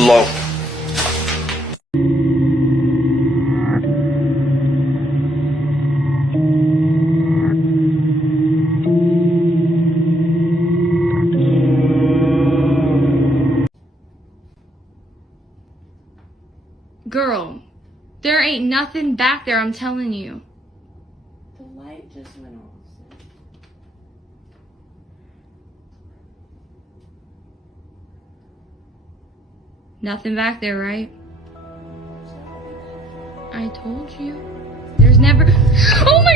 Hello. Girl, there ain't nothing back there, I'm telling you. The light just went off. Nothing back there, right? I told you. There's never... Oh my